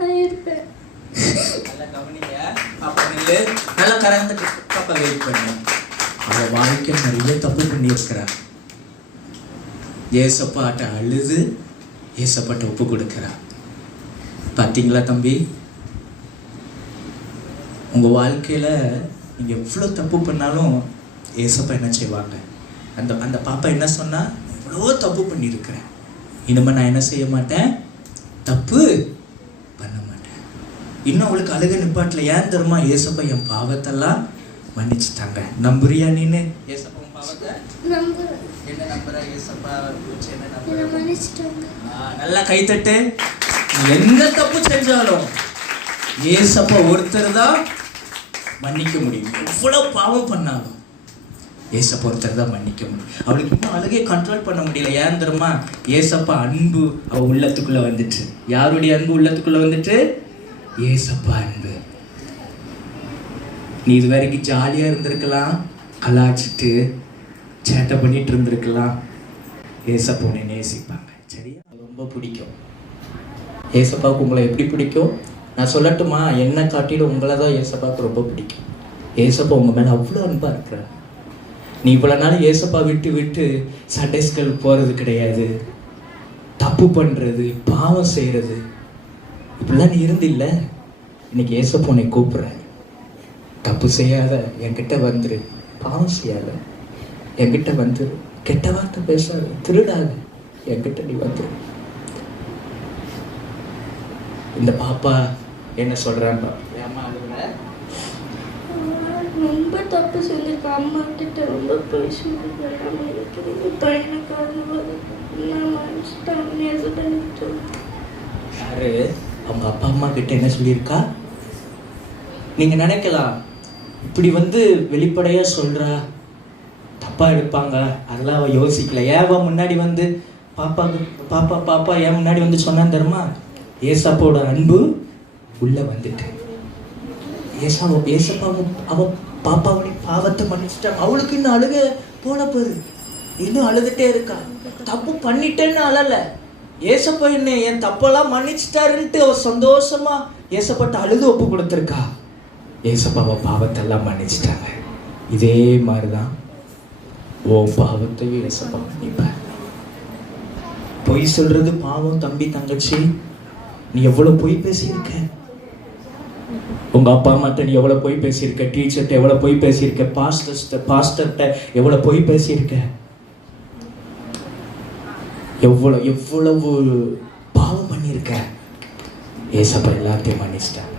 நான் இருப்பேன். நல்லா கவனிங்க. பாப்பா நில்லு. நல்லா கரந்துட்டு பாப்பா வெயிட் பண்ணு. அவ வாழ்க்கை நிறைய தப்பு பண்ணியிருக்கிறா. ஏசப்பாட்ட அழுது ஏசப்பாட்ட ஒப்பு கொடுக்கிறா. பார்த்தீங்களா தம்பி, உங்கள் வாழ்க்கையில் நீங்கள் எவ்வளோ தப்பு பண்ணாலும் ஏசப்பா என்ன செய்வாங்க? அந்த பாப்பா என்ன சொன்னால், எவ்வளோ தப்பு பண்ணியிருக்கிறேன், இனிமேல் நான் என்ன செய்ய மாட்டேன், தப்பு பண்ண மாட்டேன். இன்னும் அவளுக்கு அழுக நிப்பாட்டில். ஏன் தெரியுமா? ஏசப்பா என் பாவத்தெல்லாம் மன்னிச்சுட்டாங்க. நம்புறியா நீனு ஏசப்பா உன் பாவத்தை? என்ன நம்புற? ஏசப்பா என்ன நம்புற? நல்லா கைத்தட்டு. எந்த தப்பு செஞ்சாலும் ஏசப்பா ஒருத்தர் தான் மன்னிக்க முடியும். எவ்வளவு பாவம் பண்ணாலும் ஏசப்பா ஒருத்தர் தான் மன்னிக்க முடியும். அவளுக்கு இன்னும் அழுகையை கண்ட்ரோல் பண்ண முடியல. ஏன் தெரியுமா? ஏசப்பா அன்பு அவ உள்ளத்துக்குள்ள வந்துட்டு. யாருடைய அன்பு உள்ளத்துக்குள்ள வந்துட்டு? ஏசப்பா அன்பு. நீ இது வரைக்கும் ஜாலியா இருந்திருக்கலாம், கலாச்சிட்டு சேட்டை பண்ணிட்டு இருந்திருக்கலாம். ஏசப்பா உன்னை நேசிப்பாங்க. சரியா? ரொம்ப பிடிக்கும். ஏசப்பாவுக்கு உங்களை எப்படி பிடிக்கும் நான் சொல்லட்டுமா? என்னை காட்டிலும் உங்களை தான் ஏசப்பாவுக்கு ரொம்ப பிடிக்கும். ஏசப்பா உங்கள் மேலே அவ்வளோ அன்பாக இருக்கிறார். நீ இவ்வளோ நாள் ஏசப்பா விட்டு விட்டு சண்டே ஸ்கூல் போகிறது கிடையாது, தப்பு பண்ணுறது, பாவம் செய்கிறது, இப்படிலாம் நீ இருந்தில்ல. இன்னைக்கு ஏசப்பா உன்னை கூப்பிட்றேன். தப்பு செய்யாத, என்கிட்ட வந்துரு. பாவம் செய்யாத, என்கிட்ட வந்துரு. கெட்ட வார்த்தை பேசாத, திருடாத, என்கிட்ட நீ வந்துரு. இந்த பாப்பா என்ன சொல்றான்? ரொம்ப தப்பு செஞ்சிருக்கேன். அம்மா கிட்ட ரொம்ப பேசினேன். யாரு அவங்க அப்பா அம்மா கிட்ட என்ன சொல்லியிருக்கா? நீங்க நினைக்கலாம், இப்படி வெளிப்படையா சொல்றா, தப்பா எடுப்பாங்க, அதெல்லாம் அவ யோசிக்கல. ஏவா முன்னாடி பாப்பா பாப்பா பாப்பா ஏன் முன்னாடி சொன்னான் தெரியுமா? ஏசப்பாவோட அன்பு உள்ள வந்துட்டு. ஏசப்பா அவ பாப்பாவுடைய பாவத்தை மன்னிச்சிட்டாங்க. அவளுக்கு இன்னும் அழுக போன போது இன்னும் அழுதுட்டே இருக்கா. தப்பு பண்ணிட்டேன்னு அழல. ஏசப்பா என்ன என் தப்பெல்லாம் மன்னிச்சிட்டாருன்ட்டு அவ சந்தோஷமா ஏசப்பாட்ட அழுது ஒப்பு கொடுத்துருக்கா. ஏசப்பா அவ பாவத்தெல்லாம் மன்னிச்சிட்டாங்க. இதே மாதிரிதான் ஓ பாவத்தையும் ஏசப்பா மன்னிப்பார். பொய் சொல்றது பாவம் தம்பி தங்கச்சி. நீ எவ்வளவு பொய் பேசியிருக்க? உங்க அப்பா அம்மாட்ட நீ எவ்வளவு பொய் பேசியிருக்க? டீச்சர்கிட்ட எவ்வளவு பொய் பேசியிருக்க? பாஸ்டர்கிட்ட எவ்வளவு பொய் பேசியிருக்க? எவ்வளவு பாவம் பண்ணியிருக்க? ஏசப்பா எல்லாத்தையும் மன்னிச்சிட்டாங்க.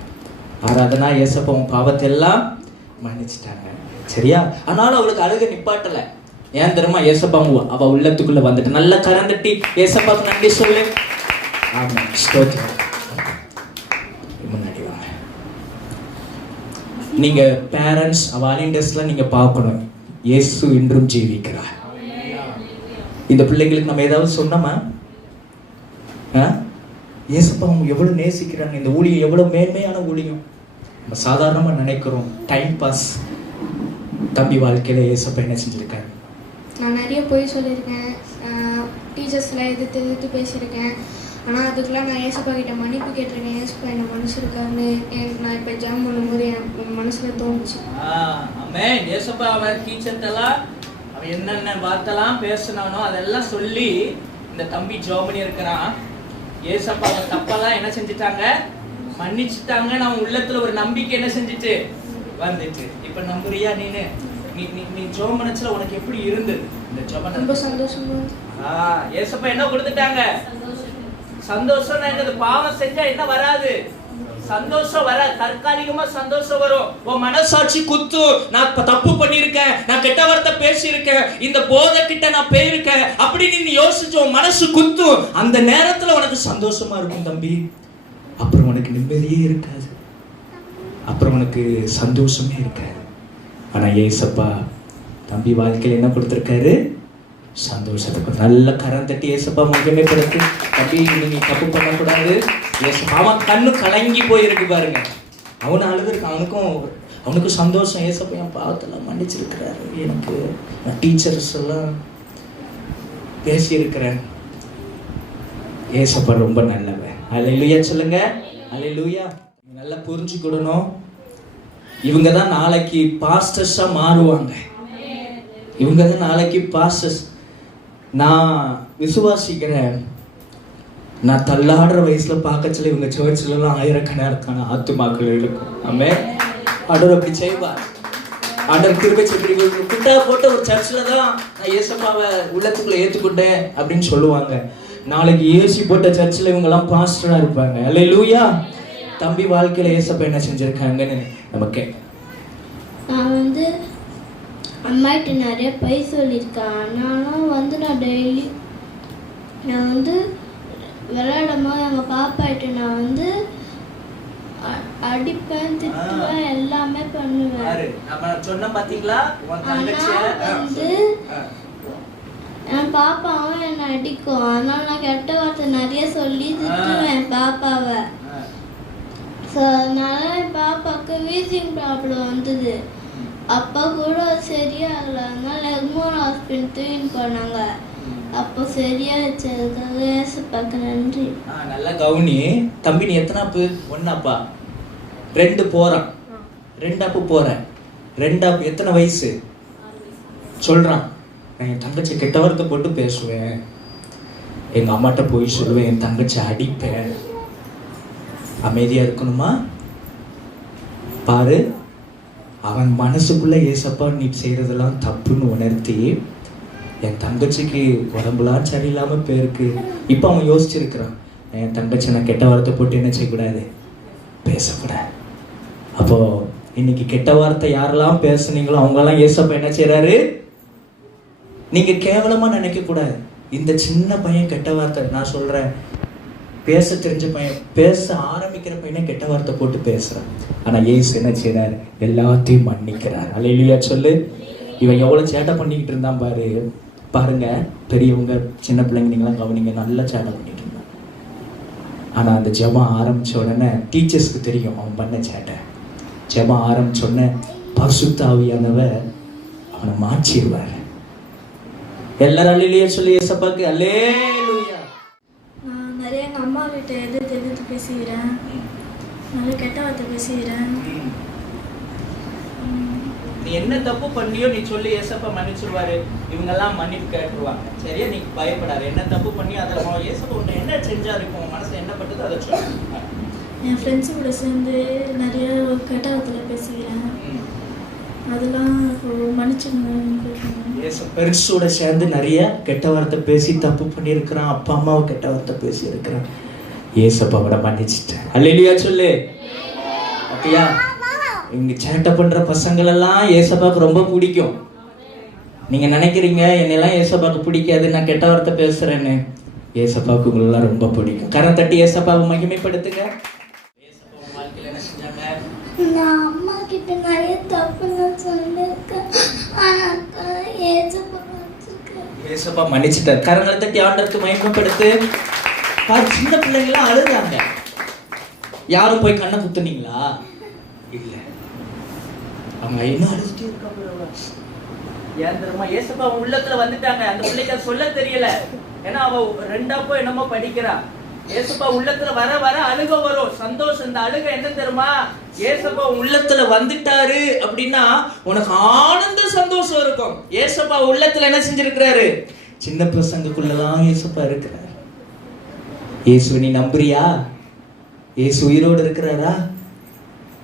ஆராதனா ஏசப்பா உன் பாவத்தை எல்லாம் மன்னிச்சிட்டாங்க. சரியா? ஆனாலும் அவளுக்கு அழுக நிப்பாட்டல. ஏன் தெரியுமா? ஏசப்பா அவ உள்ளத்துக்குள்ள வந்துட்டு. நல்லா கரந்தட்டி ஏசப்பாக்கு நன்றி சொல்லு. ஆமாம், ஸ்தோத்திரம். முன்னாடி வாங்க. நீங்க பேரண்ட்ஸ் வாலண்டியர்ஸ்லாம் நீங்க பார்க்கணும். இயேசு இன்றும் ஜீவிக்கிறார். இந்த பிள்ளைங்களுக்கு நம்ம ஏதாவது சொன்னோமா? ஏசப்பா அவங்க எவ்வளவு நேசிக்கிறாங்க. இந்த ஊழியம் எவ்வளவு மேன்மையான ஊழியம். நம்ம சாதாரணமா நினைக்கிறோம், டைம் பாஸ். தம்பி வாழ்க்கையில ஏசப்பா என்ன செஞ்சிருக்காரு? நான் நிறைய பொய் சொல்லியிருக்கேன், டீச்சர்ஸ்லாம் எதிர்த்து பேசியிருக்கேன். ஆனால் அதுக்கெல்லாம் நான் ஏசப்பா கிட்ட மன்னிப்பு கேட்டிருக்கேன். ஏசப்பா என்ன மனுஷருக்காருன்னு நான் இப்போ ஜாம் பண்ணும்போது என் மனசில் தோணுச்சு. ஏசப்பா அவன் டீச்சர்ட்டெல்லாம் அவன் என்னென்ன வார்த்தைலாம் பேசினானோ அதெல்லாம் சொல்லி இந்த தம்பி ஜாம் பண்ணி இருக்கிறான். ஏசப்பா அவன் தப்பெல்லாம் என்ன செஞ்சுட்டாங்க? மன்னிச்சுட்டாங்க. நான் உள்ளத்துல ஒரு நம்பிக்கை என்ன செஞ்சுட்டு வந்துட்டு. இப்ப நம்புறியா நீனு? நீ ஜெபம் பண்ணச்சல உனக்கு எப்படி இருந்தது? இந்த ஜெபம் ரொம்ப சந்தோஷமா. ஏசப்பா என்ன கொடுத்துட்டாங்க? சந்தோஷம்னா என்னது? பாவம் செஞ்சா என்ன வராது? சந்தோஷம் வர. தற்காலிகமா சந்தோஷம் வரும். உன் மனசாட்சி குத்து. நான் தப்பு பண்ணிருக்கேன், நான் கெட்ட வார்த்தை பேசியிருக்கேன், இந்த போதை கிட்ட நான் போயிருக்கேன் அப்படின்னு நீ யோசிச்சு உன் மனசு குத்து. அந்த நேரத்துல உனக்கு சந்தோஷமா இருக்கும் தம்பி. அப்புறம் உனக்கு நிம்மதியே இருக்காது, அப்புறம் உனக்கு சந்தோஷமே இருக்காது. ஆனா ஏசப்பா தம்பி வாழ்க்கையில் என்ன கொடுத்துருக்காரு? சந்தோஷத்துக்கு. நல்ல கரம் தட்டி ஏசப்பா மகிமை படுத்து. தம்பி நீங்க தப்பு பண்ணக்கூடாது. ஏசப்பா அவன் கண்ணு கலங்கி போயிருக்கு பாருங்க. அவனை அழுதுருக்கான். அவனுக்கும் சந்தோஷம். ஏசப்பா என் பாவத்தெல்லாம் மன்னிச்சிருக்கிறாரு. எனக்கு நான் டீச்சர்ஸ் எல்லாம் பேசியிருக்கிறேன். ஏசப்பா ரொம்ப நல்லவன். அல்லேலூயா சொல்லுங்க. அல்லேலூயா. நல்லா புரிஞ்சுக்கிடணும், இவங்க தான் நாளைக்கு பாஸ்டர்ஸா மாறுவாங்க. இவங்க தான் நாளைக்கு பாஸ்டர்ஸ். நான் விசுவாசிக்கிறேன், நான் தள்ளாடுற வயசுல பார்க்கச்சல இவங்க சர்ச்சிலலாம் ஆயிரக்கணக்கான ஆத்துமாக்கள் இருக்கும். ஆமென். ஆண்டவர் அப்படி செய்வார். ஆண்டவர் கிருபை செப்பி குட்டா போட்ட ஒரு சர்ச்சில் தான் நான் ஏசப்பாவை உள்ளத்துக்குள்ள ஏற்றுக்கொண்டேன் அப்படின்னு சொல்லுவாங்க. நாளைக்கு ஏசி போட்ட சர்ச்சில் இவங்கெல்லாம் பாஸ்டராக இருப்பாங்க. அல்லேலூயா. தம்பி வாழ்க்கையில் ஏசப்பா என்ன செஞ்சுருக்காங்கன்னு நமக்கு. நான் வந்து அம்மாகிட்ட நிறைய பை சொல்லியிருக்கேன். ஆனாலும் நான் டெய்லி விளையாடும் போது எங்கள் பாப்பாகிட்ட நான் அடிப்பேன், திட்டுவேன், எல்லாமே பண்ணுவேன். என் பாப்பாவும் என்னை அடிக்கும். அதனால நான் கெட்ட வார்த்தை நிறைய சொல்லி திட்டுவேன் என் பாப்பாவை. ஸோ அதனால என் பாப்பாவுக்கு வீசிங் ப்ராப்ளம் வந்தது. அப்பா கூட சரியாகல, அதனால எக்மோர் ஹாஸ்பிட்டல் தூக்கின்னு போனாங்க. அப்போ சரியாயிடுச்சு. அதுக்காக ஏசப்பாக்கு நன்றி. நல்லா கவுனி தம்பி. நீ எத்தனாப்பு? ஒன்னாப்பா? 2 போறான். 2 போறேன். 2 எத்தனை வயசு சொல்றான்? என் தங்கச்சி கெட்ட வார்த்தை போட்டு பேசுவேன், எங்க அம்மாட்ட போய் சொல்லுவேன், என் தங்கச்சி அடிப்பேன். அமைதியா இருக்கணுமா? பாரு, அவன் மனசுக்குள்ள ஏசப்பா நீ செய்யறதெல்லாம் தப்புன்னு உணர்த்தி என் தங்கச்சிக்கு உடம்புலாம் சரியில்லாம போயிருக்கு. இப்போ அவன் யோசிச்சிருக்கிறான், என் தங்கச்சி நான் கெட்ட வார்த்தை போட்டு என்ன செய்யக்கூடாது, பேசக்கூடாது. அப்போ இன்னைக்கு கெட்ட வார்த்தை யாரெல்லாம் பேசுனீங்களோ அவங்களெல்லாம் ஏசப்பா என்ன செய்யறாரு? நீங்க கேவலமா நினைக்க கூடாது. இந்த சின்ன பையன் கெட்ட வார்த்தை, நான் சொல்றேன், பேச தெரிஞ்ச பையன், பேச ஆரம்பிக்கிற பையனை கெட்ட வார்த்தை போட்டு பேசுறான். ஆனா ஏசு என்ன செய்யறாரு? எல்லாத்தையும் மன்னிக்கிறார். அல்லேலூயா சொல்லு. இவன் எவ்வளவு சேட்டை பண்ணிக்கிட்டு இருந்தான் பாரு. பாருங்க, பெரியவங்க சின்ன பிள்ளைங்க நீங்களாம் கவனிங்க, நல்லா சேட்டை பண்ணிட்டு இருந்தான். ஆனா அந்த ஜெபம் ஆரம்பிச்ச உடனே டீச்சர்ஸ்க்கு தெரியும் அவன் பண்ண சேட்டை. ஜெபம் ஆரம்பிச்ச உடனே பரிசுத்த ஆவியானவர் அவனை மாற்றிடுவார். எல்லாரும் அல்லேலூயா சொல்லி ஏசப்பாக்கு அல்லேலூயா. நான் நிறைய எங்கள் அம்மா கிட்ட எதிர்த்து பேசுகிறேன், நிறைய கெட்ட வார்த்தை பேசுகிறேன். நீ என்ன தப்பு பண்ணியோ நீ சொல்லி ஏசப்பா மன்னிச்சிருவாரு. இவங்கெல்லாம் மன்னிப்பு கேட்டுருவாங்க. சரியா? நீ பயப்படாது. என்ன தப்பு பண்ணியோ அதில் ஏசப்பா உன்னை என்ன செஞ்சாரு, இப்போ உன் மனசு என்ன பட்டதோ அதை சொல்லுங்க. என் ஃப்ரெண்ட்ஸு கூட சேர்ந்து நிறைய கெட்ட வார்த்தையில் பேசுகிறேன், அதெல்லாம் மன்னிச்சுங்க. பெருசோட சேர்ந்து நிறைய கெட்ட வார்த்தை பேசி தப்பு பண்ணியிருக்கிறான். அப்பா அம்மாவை கெட்ட வார்த்தை பேசி இருக்கிறான். ஏசப்பாவோட மன்னிச்சிட்டேன். அல்லேலூயா சொல்லு. அப்படியா? இங்க சேட்டை பண்ற பசங்களெல்லாம் ஏசப்பாவுக்கு ரொம்ப பிடிக்கும். நீங்க நினைக்கிறீங்க என்னெல்லாம் ஏசப்பாவுக்கு பிடிக்காது, நான் கெட்ட வார்த்தை பேசுறேன்னு. ஏசப்பாவுக்கு உங்களெல்லாம் ரொம்ப பிடிக்கும். கரம் தட்டி ஏசப்பாவை மகிமைப்படுத்துங்க. ஏசப்பா வாழ்க்கையில என்ன செஞ்சாங்க? நான் அம்மா கிட்ட நிறைய தப்புன்னு சொல்லியிருக்கேன். ஏசப்பா மன்னிச்சிட்டார். கரங்களை தட்டி ஆண்டவருக்கு மகிமைப்படுத்து. சின்ன பிள்ளைங்களாம் அழுதாங்க. யாரும் போய் கண்ணை குத்துனீங்களா? இல்ல, அவங்க என்ன அழுதுட்டே இருக்காங்க. ஏன் தெரியுமா? ஏசப்பா அவன் உள்ளத்துல வந்துட்டாங்க. அந்த பிள்ளைக்கு சொல்ல தெரியல, ஏன்னா அவ 2 என்னமோ படிக்கிறா. ஏசப்பா உள்ளத்துல வர வர அழுக வரும். சந்தோஷம். இந்த அழுக என்ன தெரியுமா? ஏசப்பா உள்ளத்துல வந்துட்டாரு அப்படின்னா உனக்கு ஆனந்த சந்தோஷம் இருக்கும். ஏசப்பா உள்ளத்துல என்ன செஞ்சிருக்கிறாரு? சின்ன பசங்களுக்குள்ளதான் ஏசப்பா இருக்கிறார். இயேசு நீ நம்புறியா? இயேசு உயிரோடு இருக்கிறாரா?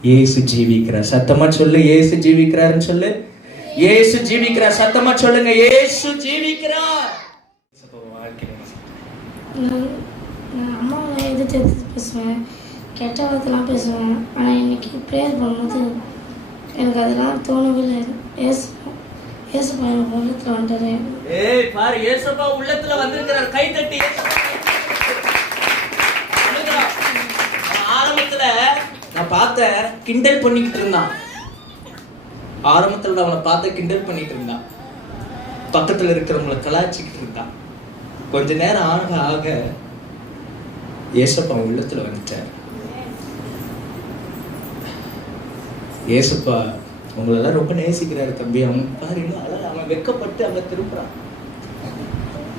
இயேசு ஜீவிக்கிறார். சத்தமா சொல்லு, இயேசு ஜீவிக்கிறாருன்னு சொல்லு. இயேசு ஜீவிக்கிறார். சத்தமா சொல்லுங்க, இயேசு ஜீவிக்கிறார். அம்மாவை எதிர்த்து பேசுவேன், கெட்ட வார்த்தைலாம் பேசுவேன். ஆனால் இன்னைக்கு ப்ரேயர் பண்ணும்போது எனக்கு அதெல்லாம் தோணவே இல்லை. ஏசப்பா எனக்கு உள்ளத்தில் வந்துட்டாரு. பாரு, ஏசப்பா உள்ளத்துல வந்திருக்கிறார். கை தட்டி ஆரம்பத்துல நான் பார்த்தேன் கிண்டல் பண்ணிக்கிட்டு இருந்தான். ஆரம்பத்துல அவனை பார்த்த கிண்டல் பண்ணிட்டு இருந்தான். பக்கத்துல இருக்கிறவங்களை கலாய்ச்சிக்கிட்டு இருந்தான். கொஞ்ச நேரம் ஆக ஆக ஏசப்பா உள்ளத்துல வந்துட்டார். ஏசப்பா உங்களெல்லாம் ரொம்ப நேசிக்கிறாரு தம்பி. அவன் பாரு, அவன் வெக்கப்பட்டு அவன் திரும்புறான்.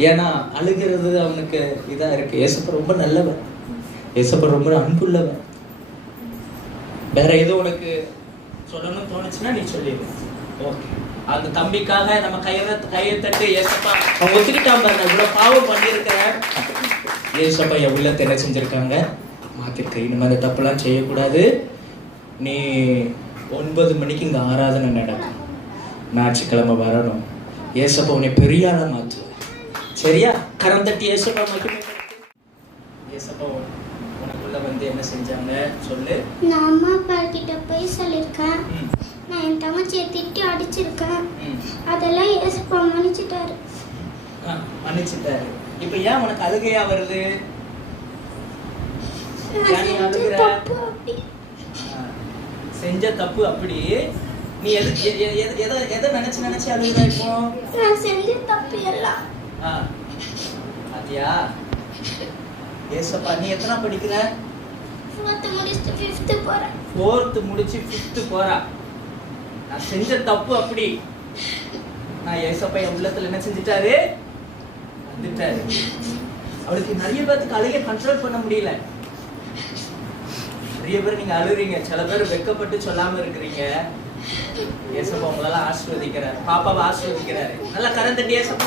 ஏன்னா அழுகிறது அவனுக்கு இதா இருக்கு. ஏசப்பா ரொம்ப நல்லவன். ஏசப்பா ரொம்ப அன்புள்ளவன். வேற ஏதோ உனக்கு சொல்லணும்னு தோணுச்சுன்னா நீ சொல்லிடு. ஓகே, அந்த தம்பிக்காக நம்ம கையை தட்டு. ஏசப்பா அவன் ஒத்துக்கிட்டான் பாருங்க, இவ்வளவு பாவம் பண்ணியிருக்கிறேன். ஏசப்பா என் உள்ளத்தை என்ன செஞ்சிருக்காங்க, மாத்திருக்க. இனிமே அந்த தப்புலாம் செய்யக்கூடாது. நீ 9 மணிக்கு இங்க ஆராதனை நடக்கும், ஞாயிற்றுக்கிழமை வரணும். ஏசப்பா உன்னை பெரிய ஆளா மாற்றுவார். சரியா? கரம் தட்டி ஏசப்பா மகிமைப்படுத்து. ஏசப்பா உனக்குள்ள வந்து என்ன செஞ்சாங்க சொல்லு. நான் அம்மா அப்பா கிட்ட போய் சொல்லியிருக்கேன். நான் என் தங்கச்சியை திட்டி அடிச்சிருக்கேன். அதெல்லாம் ஏசப்பா மன்னிச்சிட்டாரு. மன்னிச்சிட்டாரு. இப்ப ஏன் உனக்கு அழுகையா வருது? செஞ்ச தப்பு அப்படி. நீ எதை நினைச்சு அழுகுற? இப்போ நான் செஞ்ச தப்பு எல்லாம். பாத்தியா ஏசப்பா, நீ எத்தனை படிக்கிற? 4th முடிச்சு 5th போறேன். 4th முடிச்சு 5th போறா. நான் செஞ்ச தப்பு அப்படி. நான் ஏசப்பா என் உள்ளத்துல என்ன செஞ்சிட்டாரு, வந்துட்டாரு. அவளுக்கு நிறைய பேருக்கு அழுகைய கண்ட்ரோல் பண்ண முடியல. நிறைய பேர் நீங்க அழுறீங்க, சில பேர் வெட்கப்பட்டு சொல்லாம இருக்கிறீங்க. ஏசப்பா உங்களெல்லாம் ஆசீர்வதிக்கிறார். பாப்பாவை ஆசீர்வதிக்கிறாரு. நல்லா கரம் தட்டி ஏசப்பா.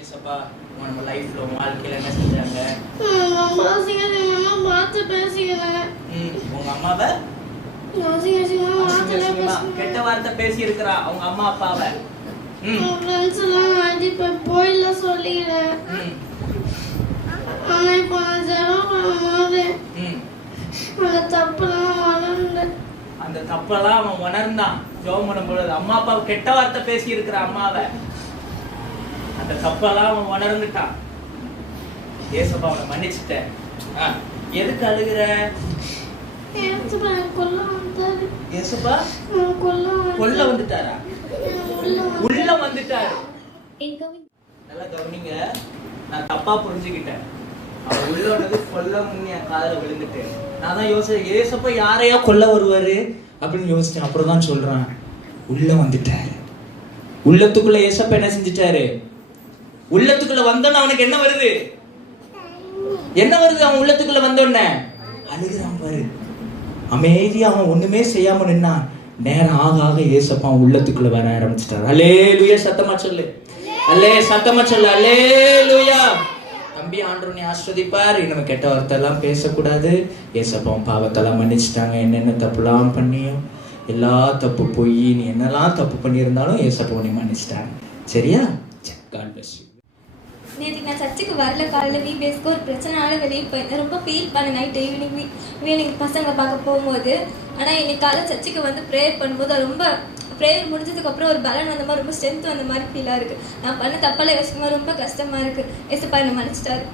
ஏசப்பா நம்ம லைஃப்ல வாழ்க்கையில என்ன செஞ்சாங்க? பார்த்து பேசிக்கிறேன். உங்க அம்மாவை கெட்ட வார்த்தை பேசி இருக்கிறா அவங்க அம்மா அப்பாவை. ஃப்ரெண்ட்ஸ் எல்லாம் அடிப்பேன், போயில சொல்லிடுறேன். ஆனா இப்போ நான் ஜெபம் பண்ணும்போது அந்த தப்பெல்லாம் உணர்ந்தேன். அந்த தப்பெல்லாம் அவன் உணர்ந்தான். ஜெபம் பண்ணும்போது அம்மா அப்பாவை கெட்ட வார்த்தை பேசி இருக்கிற அம்மாவை, அந்த தப்பெல்லாம் அவன் உணர்ந்துட்டான். ஏசப்பா அவனை மன்னிச்சுட்டேன். எதுக்கு அழுகுற? ஏசப்பா கொல்ல வந்துட்டாரா? உள்ள வந்துட்டாரு. நல்லா கவனிங்க, நான் தப்பா புரிஞ்சுக்கிட்டேன். அவன் உள்ளது கொல்ல முன்னே என் காதுல விழுந்துட்டு நான் தான் யோசிச்சேன், ஏசப்பா யாரையா கொல்ல வருவாரு அப்படின்னு யோசிச்சேன். அப்புறம் தான் சொல்றான், உள்ள வந்துட்டாரு. உள்ளத்துக்குள்ள ஏசப்பா என்ன செஞ்சுட்டாரு? உள்ளத்துக்குள்ள வந்தோன்னு அவனுக்கு என்ன வருது? என்ன வருது? அவன் உள்ளத்துக்குள்ள வந்தோடனே அழுகுறான் பாரு. அமைதியா அவன் ஒண்ணுமே செய்யாம நின்னான். நேரம் ஆக ஆக ஏசப்பா உள்ளத்துக்குள்ள வர ஆரம்பிச்சிட்டாரு. அல்லேலூயா, சத்தமா சொல்லு. சத்தமா சொல்லு. அல்லேலூயா. தம்பி, ஆண்டவனை ஆஸ்வதிப்பார். நம்ம கெட்ட வார்த்தை எல்லாம் பேசக்கூடாது. ஏசப்பா பாவத்தெல்லாம் மன்னிச்சிட்டாங்க. என்னென்ன தப்புலாம் பண்ணியோ எல்லா தப்பு போய் நீ என்னெல்லாம் தப்பு பண்ணியிருந்தாலும் ஏசப்பா உன்னை மன்னிச்சிட்டாங்க. சரியா? God bless you. நேற்று நான் சர்ச்சுக்கு வரல. காலையில் விபிஎஸ்க்கு ஒரு பிரச்சனைனால வெளியே போயிருந்தேன். ரொம்ப ஃபீல் பண்ண நைட்டு ஈவினிங் பசங்களை பார்க்க போகும்போது. ஆனால் இன்னைக்கு காலையில் சர்ச்சுக்கு வந்து ப்ரேயர் பண்ணும்போது ரொம்ப ப்ரேயர் முடிஞ்சதுக்கப்புறம் ஒரு பலன் வந்த மாதிரி, ரொம்ப ஸ்ட்ரென்த் வந்த மாதிரி ஃபீலாக இருக்குது. நான் பண்ண தப்பெல்லாம் யோசிக்கும் ரொம்ப கஷ்டமாக இருக்குது. ஏசப்பா என்னை மன்னிச்சிட்டாரு.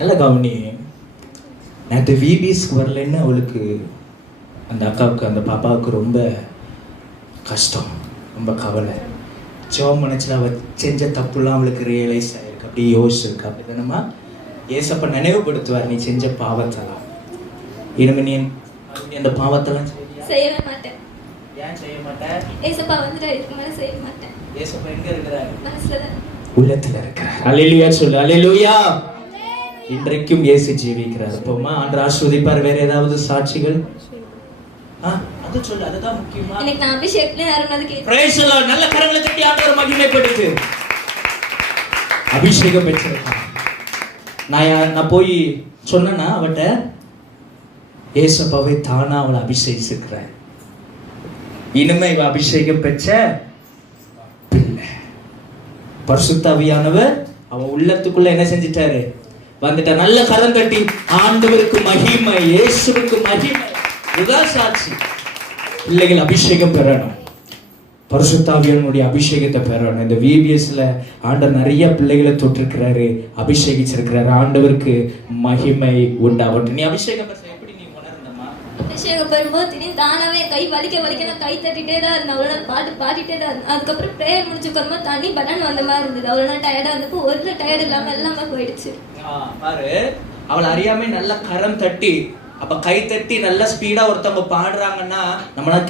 நல்ல கவனி. நேற்று விபிஎஸ்க்கு வரலன்னு அவளுக்கு, அந்த அக்காவுக்கு, அந்த பாப்பாவுக்கு ரொம்ப கஷ்டம், ரொம்ப கவலை. ஜெபம் மனசில் அவள் செஞ்ச தப்புலாம் அவளுக்கு ரியலைஸ் ஆகிருக்கு. அப்படி யோசிச்சிருக்கா. அப்படி தானம்மா? ஏசப்பா நினைவுபடுத்துவார் நீ செஞ்ச பாவத்தெல்லாம். இனிமே நீ அந்த பாவத்தெல்லாம் செய்யவே மாட்டேன். ஏன் செய்ய மாட்டேன்? ஏசப்பா வந்துட்டாரு, இதுக்கு மேலே செய்ய மாட்டேன். ஏசப்பா எங்க இருக்கிறாரு? மனசுல தான், உள்ளத்துல இருக்கிறார். அல்லேலூயா சொல்லு. அல்லேலூயா. இன்றைக்கும் இயேசு ஜீவிக்கிறார். அப்போமா ஆண்டவர் ஆசீர்வதிப்பார். வேற ஏதாவது சாட்சிகள்? அது சொல்லு, அதுதான் முக்கியமா. இன்னைக்கு நான் அபிஷேக்ல யாருனாவது பிரைஸ் தி லார்ட். நல்ல கரங்களை தட்டி ஆண்டவரை மகிமைப்படுத்து. அபிஷேகம் பெற்றிருக்கான். நான் போய் சொன்னேன்னா அவட்ட, ஏசப்பாவே தானா அவளை அபிஷேகிச்சிருக்கிறார். இனிமே இவ அபிஷேகம் பெற்ற பிள்ளை. பரிசுத்த ஆவியானவர் அவன் உள்ளத்துக்குள்ள என்ன செஞ்சிட்டாரு? வந்துட்ட. நல்ல கரம் தட்டி ஆண்டவருக்கு மகிமை, இயேசுவுக்கு மகிமை. இதுதான் சாட்சி. பிள்ளைகள் அபிஷேகம் பெறணும், பரிசுத்த ஆவியானவருடைய அபிஷேகத்தை பெறணும். இந்த விபிஎஸ்ல ஆண்டவர் நிறைய பிள்ளைகளை தொட்டிருக்கிறாரு, அபிஷேகிச்சிருக்கிறாரு. ஆண்டவருக்கு மகிமை உண்டாகட்டும். நீ அபிஷேகம் பெற எப்படி நீ உணர்ந்தமா? அபிஷேகம் பெறும்போது திடீர்னு தானாவே கை வலிக்க நான் கை தட்டிட்டே தான் இருந்தேன். அவ்வளோ நாள் பாட்டு பாடிட்டே தான் இருந்தேன். அதுக்கப்புறம் ப்ரேயர் முடிச்சுக்கறமா தண்ணி பட்டன் வந்த மாதிரி இருந்தது. அவ்வளோ நாள் டயர்டாக இருந்தப்போ ஒரு டயர்ட் இல்லாமல் எல்லாமே போயிடுச்சு. பாரு, அவள் அறியாமே நல்ல கரம் தட்டி, அப்ப கை தட்டி நல்ல ஸ்பீடா ஒருத்தவங்க பாடுறாங்கன்னா நம்மளாம்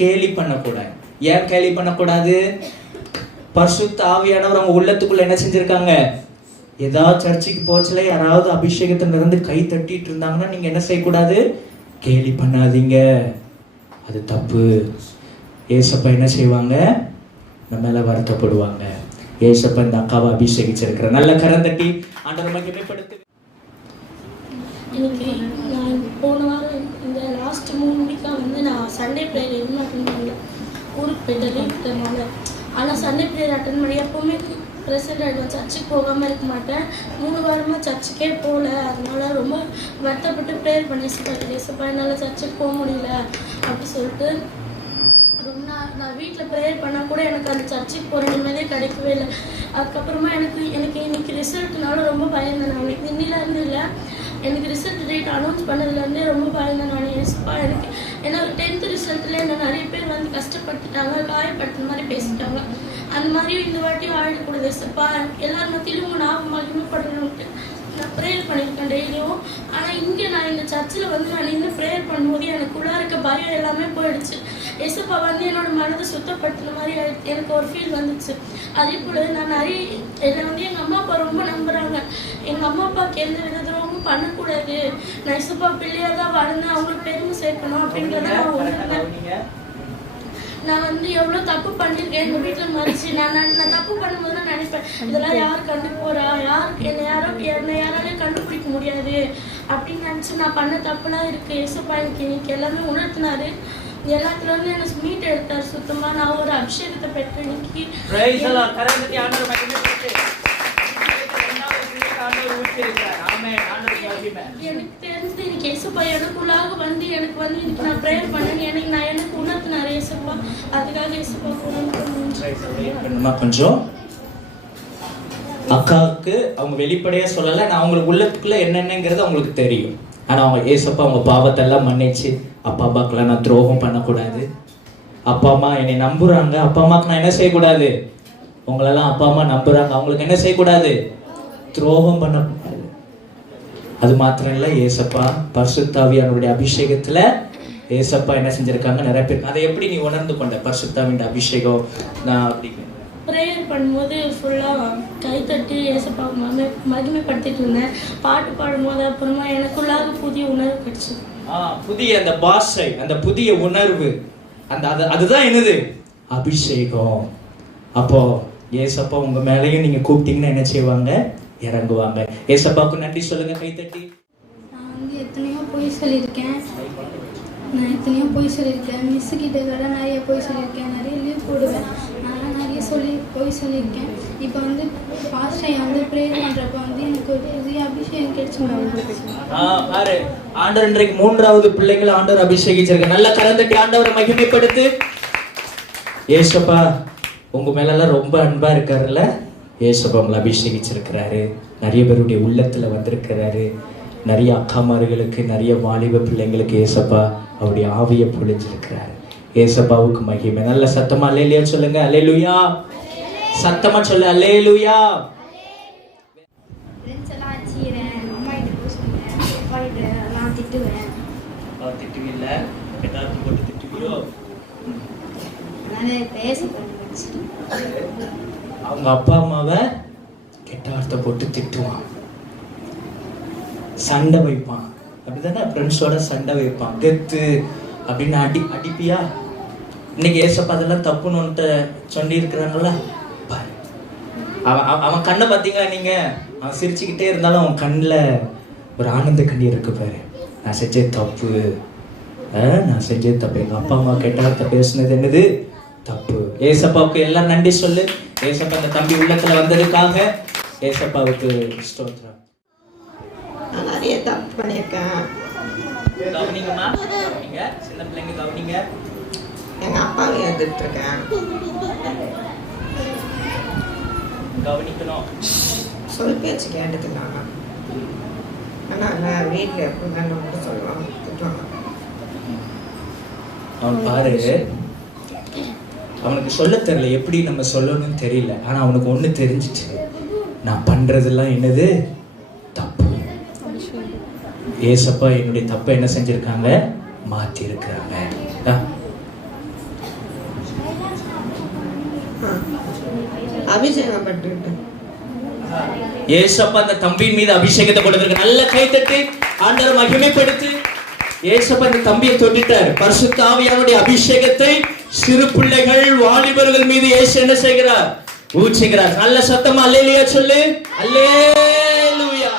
கேலி பண்ணக்கூடாது. ஏன் கேலி பண்ணக்கூடாது? பரிசுத்த ஆவியானவர் அவங்க உள்ளத்துக்குள்ள என்ன செஞ்சிருக்காங்க? ஏதாவது சர்ச்சுக்கு போச்சுல யாராவது அபிஷேகத்துல இருந்து கை தட்டிட்டு இருந்தாங்கன்னா நீங்க என்ன செய்யக்கூடாது? கேலி பண்ணாதீங்க, அது தப்பு. ஏசப்பா என்ன செய்வாங்க? நம்ம மேல வருத்தப்படுவாங்க. ஏசப்பா இந்த அக்காவை அபிஷேகிச்சிருக்கிற நல்ல கரம் தட்டி ஆண்டவரை மகிமைப்படுத்து. இன்னைக்கு நான் போன வாரம் இந்த லாஸ்ட் 3 வீக்காக வந்து நான் சண்டே ப்ரேயர் எதுவும் அட்டன் பண்ணல. ஊருக்கு போயிட்டு லீவ்னால. ஆனால் சண்டே ப்ரேயர் அட்டன் பண்ணி எப்போவுமே ப்ரெசென்ட் ஆகிடுவேன். சர்ச்சுக்கு போகாமல் இருக்க மாட்டேன். 3 வாரமாக சர்ச்சுக்கே போகல. அதனால ரொம்ப வருத்தப்பட்டு ப்ரேயர் பண்ணி ஏசப்பா என்னால் சர்ச்சுக்கு போக முடியல அப்படி சொல்லிட்டு ரொம்ப நான் வீட்டில் ப்ரேயர் பண்ணால் கூட எனக்கு அந்த சர்ச்சுக்கு போகிற நிம்மதியே கிடைக்கவே இல்லை. அதுக்கப்புறமா எனக்கு இன்னைக்கு ரிசல்ட்னால ரொம்ப பயந்தேன். நான் இன்னைக்கு இன்னிலேருந்து இல்லை, எனக்கு ரிசல்ட் டேட் அனௌன்ஸ் பண்ணதுலேருந்தே ரொம்ப பயந்தேன் நான். ஏசப்பா எனக்கு ஏன்னா 10th ரிசல்ட்டில் என்ன நிறைய பேர் வந்து கஷ்டப்படுத்திட்டாங்க, காயப்படுத்துன மாதிரி பேசிட்டாங்க. அந்த மாதிரி இந்த வாட்டி ஆயிடக்கூடாது ஏசப்பா. எல்லார் மத்தியிலும் நான் மகிமைப்படுறேன்ட்டு நான் ப்ரேயர் பண்ணியிருக்கேன் டெய்லியும். ஆனால் இங்கே நான் இந்த சர்ச்சில் வந்து நான் நின்று ப்ரேயர் பண்ணும்போது எனக்குள்ளே இருக்க பயம் எல்லாமே போயிடுச்சு. ஏசப்பா வந்து என்னோட மனதை சுத்தப்படுத்துன மாதிரி எனக்கு ஒரு ஃபீல் வந்துச்சு. அதே போல் நான் என்னை வந்து எங்கள் அம்மா அப்பா ரொம்ப நம்புகிறாங்க. எங்கள் அம்மா அப்பாவுக்கு எந்த வித துரோகமும் பண்ணக்கூடாது, நான் ஏசப்பா பிள்ளையாக தான் வளர்ந்து அவங்களுக்கு பெருமை சேர்க்கணும் அப்படின்றத நான் உணர்ந்தேன். நான் வந்து எவ்வளோ தப்பு பண்ணியிருக்கேன் எங்கள் வீட்டில் மறைச்சு. நான் தப்பு பண்ணும்போது நான் நினைப்பேன், இதெல்லாம் யார் கண்டு போகிறா, என்னை யாராலையும் கண்டுபிடிக்க முடியாது அப்படின்னு நினச்சி நான் பண்ண தப்புலாம் இருக்குது. ஏசப்பா எனக்கு இன்னைக்கு எல்லாமே உணர்த்தினாரு. எல்லாத்துலேருந்து எனக்கு மீட் எடுத்தார் சுத்தமாக. நான் ஒரு அபிஷேகத்தை பெற்று இன்னைக்கு எனக்கு தெரிஞ்சது இன்னைக்கு ஏசப்பா எனக்குள்ளாக வந்து எனக்கு வந்து இன்னைக்கு நான் ப்ரேயர் பண்ணேன். எனக்கு உணர்த்தினார் ஏசப்பா. அதுக்காக ஏசப்பா கொஞ்சம் அக்காவுக்கு அவங்க வெளிப்படையா சொல்லலை, நான் அவங்களுக்கு உள்ளத்துக்குள்ள என்னென்னங்கிறது அவங்களுக்கு தெரியும். ஆனா அவங்க ஏசப்பா அவங்க பாவத்தெல்லாம் மன்னிச்சு அப்பா அம்மாக்கெல்லாம் நான் துரோகம் பண்ணக்கூடாது, அப்பா அம்மா என்னை நம்புறாங்க, அப்பா அம்மாவுக்கு நான் என்ன செய்யக்கூடாது, உங்களெல்லாம் அப்பா அம்மா நம்புறாங்க, அவங்களுக்கு என்ன செய்யக்கூடாது, துரோகம் பண்ணக்கூடாது. அது மாத்திரம் இல்லை, ஏசப்பா பரிசுத்தாவியானுடைய அபிஷேகத்துல ஏசப்பா என்ன செஞ்சிருக்காங்க நிறைய பேர். அதை எப்படி நீ உணர்ந்து கொண்ட பரிசுத்தாவின் அபிஷேகம்? நான் அப்படி ப்ரேயர் பண்ணும்போது ஃபுல்லாக கைத்தட்டி ஏசப்பா மகிமைப்படுத்திட்டு இருந்தேன். பாட்டு பாடும்போது அப்புறமா எனக்குள்ளாக புதிய உணர்வு கிடைச்சது. புதிய அந்த பாஷை, அந்த புதிய உணர்வு, அதுதான் என்னது, அபிஷேகம். அப்போ ஏசப்பா உங்க மேலேயும் நீங்க கூப்பிட்டீங்கன்னா என்ன செய்வாங்க, இறங்குவாங்க. ஏசப்பாவுக்கு நன்றி சொல்லுங்க கைத்தட்டி. நான் வந்து எத்தனையோ பொய் சொல்லியிருக்கேன். மிஸ்ஸு கிட்ட கூட நிறைய பொய் சொல்லியிருக்கேன், நிறைய லீவ் போடுவேன், நான் நிறைய பொய் சொல்லியிருக்கேன். இப்போ வந்து பாஸ்டர் வந்து ப்ரேயர் பண்ணுறப்ப வந்து எனக்கு ஒரு புதிய அபிஷேகம் கிடைச்சு ஆண்டவர் இன்றைக்கு 3வது பிள்ளைங்களை ஆண்டவர் அபிஷேகிச்சிருக்க. நல்ல கரந்தட்டி ஆண்டவரை மகிமைப்படுத்து. ஏசப்பா உங்க மேலெல்லாம் ரொம்ப அன்பா இருக்காருல்ல, ஏசப்பா உங்களை அபிஷேகிச்சிருக்கிறாரு. நிறைய பேருடைய உள்ளத்துல வந்திருக்கிறாரு. நிறைய அக்காமார்களுக்கு, நிறைய வாலிப பிள்ளைங்களுக்கு ஏசப்பா அவருடைய ஆவியை பொழிஞ்சிருக்கிறாரு. ஏசப்பாவுக்கு மகிமை. நல்ல சத்தமா அல்லேலூயா சொல்லுங்க. அல்லேலூயா. சத்தமா சொல்லு அல்லேலூயா. அவங்க அப்பா அம்மாவை கெட்ட வார்த்தை போட்டு திட்டுவான், சண்டை வைப்பான், அப்படிதானே, ஃப்ரெண்ட்ஸோட சண்டை வைப்பான், கெத்து அப்படின்னு அடிப்பியா. இன்னைக்கு ஏசப்பா அதெல்லாம் தப்புன்னு சொல்லி இருக்கிறாங்களா? அவன் கண்ணை பார்த்தீங்களா நீங்க? அவன் சிரிச்சுக்கிட்டே இருந்தாலும் அவன் கண்ணில் ஒரு ஆனந்த கண்ணீர் இருக்கு பாரு. நான் செஞ்சது தப்பு, நான் செஞ்சது தப்பு, எங்க அப்பா அம்மா கெட்ட வார்த்தை பேசுனது என்னது தப்பு. ஏசப்பாவுக்கு எல்லாம் நன்றி சொல்லு. ஏசப்பா அந்த தம்பி உள்ளத்துல வந்ததுக்காக ஏசப்பாவுக்கு ஸ்தோத்திரம். நான் நிறைய தப்பு பண்ணியிருக்கேன். கவனிங்கம்மா, கவனிங்க, சின்ன பிள்ளைங்க கவனிங்க. எங்கள் அப்பாவை எதிர்த்துருக்கேன், கவனிக்கணும். சொல் பேச்சு கேட்டதுனால. ஆனால் நான் வீட்டில் எப்போதான் நம்ம சொல்லுவாங்க, திட்டுவாங்க. அவன் பாரு, அவனுக்கு சொல்ல தெரியல, எப்படி நம்ம சொல்லணும்னு தெரியல. ஆனா அவனுக்கு ஒண்ணு தெரிஞ்சிச்சு, நான் பண்றதெல்லாம் என்னது தப்பு. ஏசப்பா என்னுடைய தப்பை என்ன செஞ்சிருக்காங்க, மாத்தி இருக்கிறாங்க. அபிஷேகம் பட்டுக்கிட்டு ஏசப்பா அந்த தம்பியின் மீது அபிஷேகத்தை கொடுத்திருக்கு. நல்ல கைத்தட்டி ஆண்டவர் மகிமைப்படுத்து. ஏசப்பா இந்த தம்பியை தொட்டுட்டார். பரிசுத்த ஆவியானுடைய அபிஷேகத்தை சிறு பிள்ளைகள் வாலிபர்கள் மீது இயேசு என்ன செய்கிறார்? ஊற்றுகிறார். நல்ல சத்தமா அல்லேலூயா சொல்லு. அல்லேலூயா.